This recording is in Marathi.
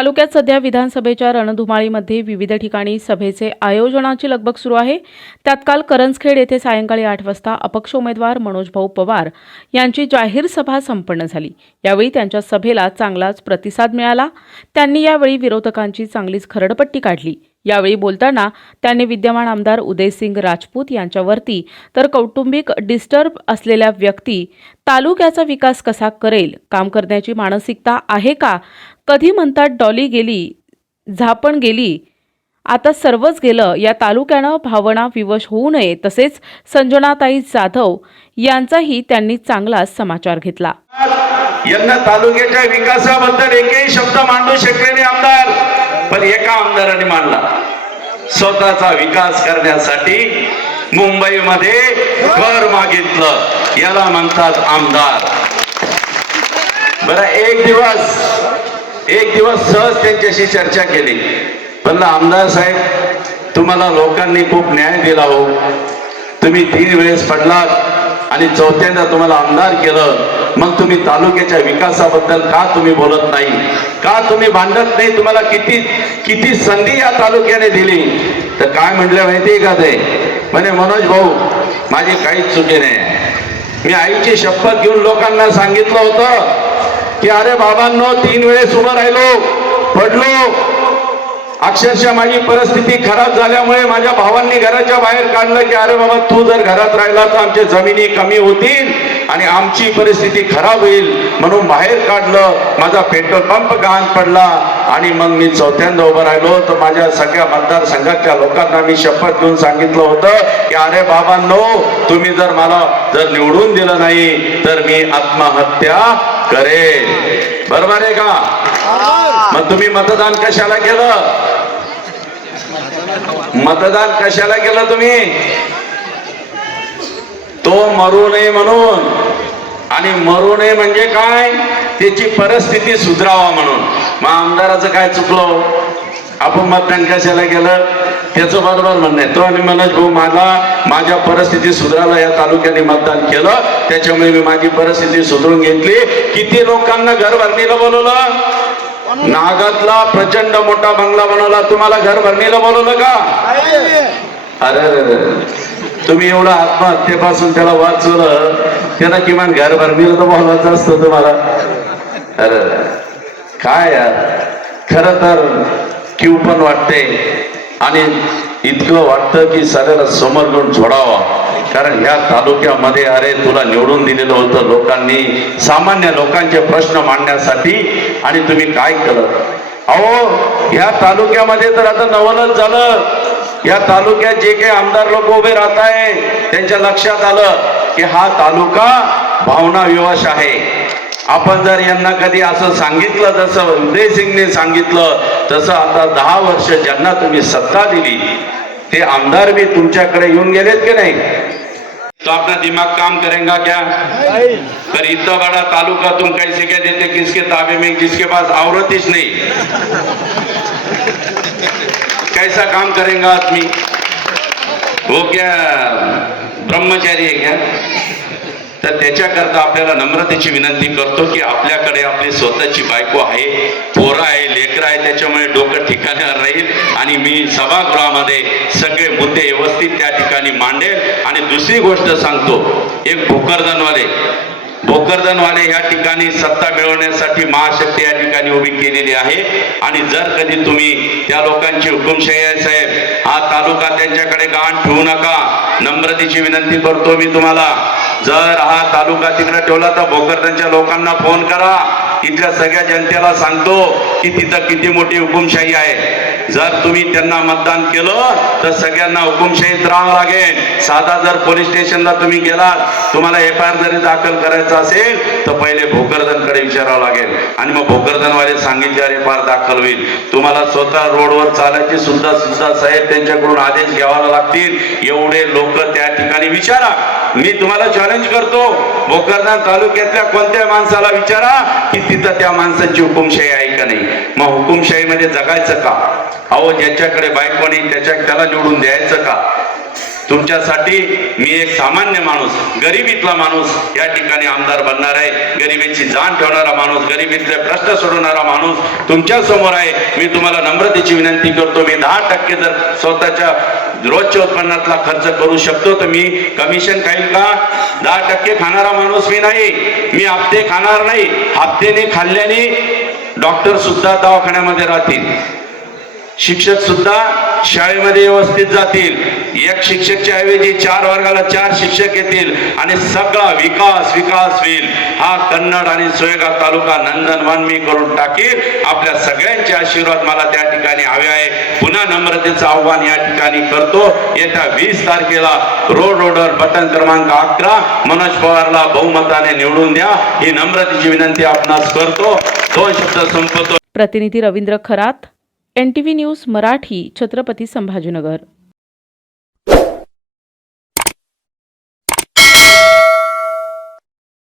तालुक्यात सध्या विधानसभेच्या रणधुमाळीमध्ये विविध ठिकाणी सभेचे आयोजनाची लगबग सुरू आहे। त्यात काल करंजखेड येथे सायंकाळी 8 वाजता अपक्ष उमेदवार मनोज भाऊ पवार यांची जाहीर सभा संपन्न झाली। यावेळी त्यांच्या सभेला चांगलाच प्रतिसाद मिळाला। त्यांनी यावेळी विरोधकांची चांगलीच खरडपट्टी काढली। यावेळी बोलताना त्यांनी विद्यमान आमदार उदयसिंग राजपूत यांच्यावरती तर कौटुंबिक डिस्टर्ब असलेल्या व्यक्ती तालुक्याचा विकास कसा करेल, काम करण्याची मानसिकता आहे का, कधी म्हणतात डॉली गेली, झापण गेली, आता सर्वच गेलं, या तालुक्यानं भावना विवश होऊ नये, तसेच संजनाताई जाधव यांचाही त्यांनी चांगला समाचार घेतला। यांना तालुक्याच्या विकासाबद्दल एकही शब्द मांडू शकलेले आमदार, पण एका आमदाराने मांडला। स्वतःचा विकास करण्यासाठी मुंबईमध्ये घर मागितलं, याला म्हणतात आमदार। बरं, एक दिवस सहज त्यांच्याशी चर्चा केली। पण आमदार साहेब, तुम्हाला लोकांनी खूप न्याय दिला हो, तुम्ही 3 वेळेस पडलात आणि चौथ्यांदा तुम्हाला आमदार केलं, मग तुम्ही तालुक्याच्या विकासाबद्दल का तुम्ही बोलत नाही, का तुम्ही भांडत नाही? तुम्हाला किती संधी या तालुक्याने दिली। तर काय म्हटलं माहितीये का ते? म्हणे मनोज भाऊ, माझी काहीच चुकी नाही। मी आईची शपथ घेऊन लोकांना सांगितलं होतं की अरे बाबांनो, 3 वेळेस उभं राहिलो, पडलो, अक्षरशः माझी परिस्थिती खराब झाल्यामुळे माझ्या भावांनी घराच्या बाहेर काढलं की अरे बाबा, तू जर घरात राहिला तर आमच्या जमिनी कमी होतील आणि आमची परिस्थिती खराब होईल, म्हणून बाहेर काढलं। माझा पेट्रोल पंप गहाण पडला आणि मग मी चौथ्यांदा उभं राहिलो। तर माझ्या सगळ्या मतदारसंघाच्या लोकांना मी शपथ घेऊन सांगितलं होतं की अरे बाबांनो, तुम्ही जर मला निवडून दिलं नाही तर मी आत्महत्या करेल। बरोबर आहे का? मग तुम्ही मतदान कशाला केलं? मतदान कशाला केलं तुम्ही? तो मरू नये म्हणून, आणि मरू नये म्हणजे काय? त्याची परिस्थिती सुधारावा म्हणून। मग आमदाराचं काय चुकलं? आपण मतदान कशाला केलं? त्याचं बरोबर म्हणणं आहे। तो आणि मनोज भाऊ, माझ्या परिस्थिती सुधारायला या तालुक्याने मतदान केलं, त्याच्यामुळे मी माझी परिस्थिती सुधारून घेतली। किती लोकांना घर भरणीला बोलवलं? नागातला प्रचंड मोठा बंगला बनवला, तुम्हाला घर भरणीला बोलवलं का? अरे, तुम्ही एवढं आत्महत्येपासून त्याला वाचवलं, त्याला किमान घर भरणीला तर बोलवायचं असतं तुम्हाला। अरे काय यार, खरं तर क्यू पण वाटते आणि इतकं वाटतं की सगळ्याला समोर घेऊन झोडावा। कारण ह्या तालुक्यामध्ये अरे तुला निवडून दिलेलं होतं लोकांनी, सामान्य लोकांचे प्रश्न मांडण्यासाठी, आणि तुम्ही काय केलं? अहो, ह्या तालुक्यामध्ये तर आता नवलच झालं। या तालुक्यात जे काही आमदार लोक उभे राहत आहे, त्यांच्या लक्षात आलं की हा तालुका भावना विवश आहे। आपण जर यांना कधी असं सांगितलं, जसं उदयसिंगने सांगितलं, तसं आता 10 वर्ष ज्यांना तुम्ही सत्ता दिली ते आमदार भी तुमच्याकडे येऊन गेलेत की नाही? तो अपना दिमाग काम करेगा क्या? पर इतना बड़ा तालुका तुम कैसे कह देते किसके ताबे में, जिसके पास औरत ही नहीं, कैसा काम करेगा आदमी? वो क्या ब्रह्मचारी है क्या? तर त्याच्याकरता आपल्याला नम्रतेची विनंती करतो की आपल्याकडे आपली स्वतःची बायको आहे, पोरं आहे, लेकरं आहे, त्याच्यामुळे डोकं ठिकाणावर राहील आणि मी सभागृहामध्ये सगळे मुद्दे व्यवस्थित त्या ठिकाणी मांडेल। आणि दुसरी गोष्ट सांगतो, एक भोकरदनवाले या ठिकाणी सत्ता मिळवण्यासाठी महाशक्ती या ठिकाणी उभी केलेली आहे। आणि जर कधी तुम्ही त्या लोकांची हुकुमशाही आहे साहेब, हा तालुका त्यांच्याकडे गहाण ठेवू नका, नम्रतेची विनंती करतो मी तुम्हाला। जर हा तालुका तिकडे ठेवला तर भोकरदनच्या लोकांना फोन करा, इथल्या सगळ्या जनतेला सांगतो की तिथं किती मोठी हुकुमशाही आहे। जर तुम्ही त्यांना मतदान केलं तर सगळ्यांना हुकुमशाहीत राहावं लागेल। साधा जर पोलीस स्टेशनला तुम्ही गेलात, तुम्हाला FIR जरी दाखल करायचं असेल तर पहिले भोकरदनकडे विचारावं लागेल, आणि मग भोकरदनवाले सांगितल्यावर FIR दाखल होईल। तुम्हाला स्वतः रोडवर चालायची सुद्धा साहेब त्यांच्याकडून आदेश घ्यावा लागतील। एवढे लोक त्या ठिकाणी विचारा, मी तुम्हाला चॅलेंज करतो, भोकरदन तालुक्यातल्या कोणत्या माणसाला विचारा की तिथं त्या माणसाची हुकुमशाही आहे का नाही। मग हुकुमशाहीमध्ये जगायचं का? अहो, ज्याच्याकडे बायको नाही त्याला निवडून द्यायचं का? तुमच्यासाठी मी एक सामान्य माणूस, गरिबीतला माणूस या ठिकाणी आमदार बनणार आहे. गरिबीची जाण ठेवणारा माणूस, गरिबीतले प्रश्न सोडवणारा माणूस तुमच्या समोर आहे. मी तुम्हाला नम्रतेची विनंती करतो, मी 10% जर स्वतःच्या रोजच्या उत्पन्नातला खर्च करू शकतो तर मी कमिशन खाईल का? 10% खाणारा माणूस मी नाही. मी हप्ते खाणार नाही. हप्तेने खाल्ल्याने डॉक्टर सुद्धा दवाखान्यामध्ये राहतील, शिक्षक सुद्धा शाळेमध्ये व्यवस्थित जातील. एक शिक्षकच्या ऐवजी 4 वर्गाला 4 शिक्षक येतील आणि सगळा विकास होईल. हा कन्नड आणि सोयगाव तालुका नंदनवन मी करून टाकील. आपल्या सगळ्यांचे आशीर्वाद मला त्या ठिकाणी हवे आहे. पुन्हा नम्रतेचं आव्हान या ठिकाणी करतो. येत्या 20 तारखेला रोडवर बटन क्रमांक 11 मनोज पवारला बहुमताने निवडून द्या, ही नम्रतेची विनंती आपणास करतो. 2 शब्द संपवतो. प्रतिनिधी रवींद्र खरात, NTV न्यूज मराठी, छत्रपती संभाजीनगर.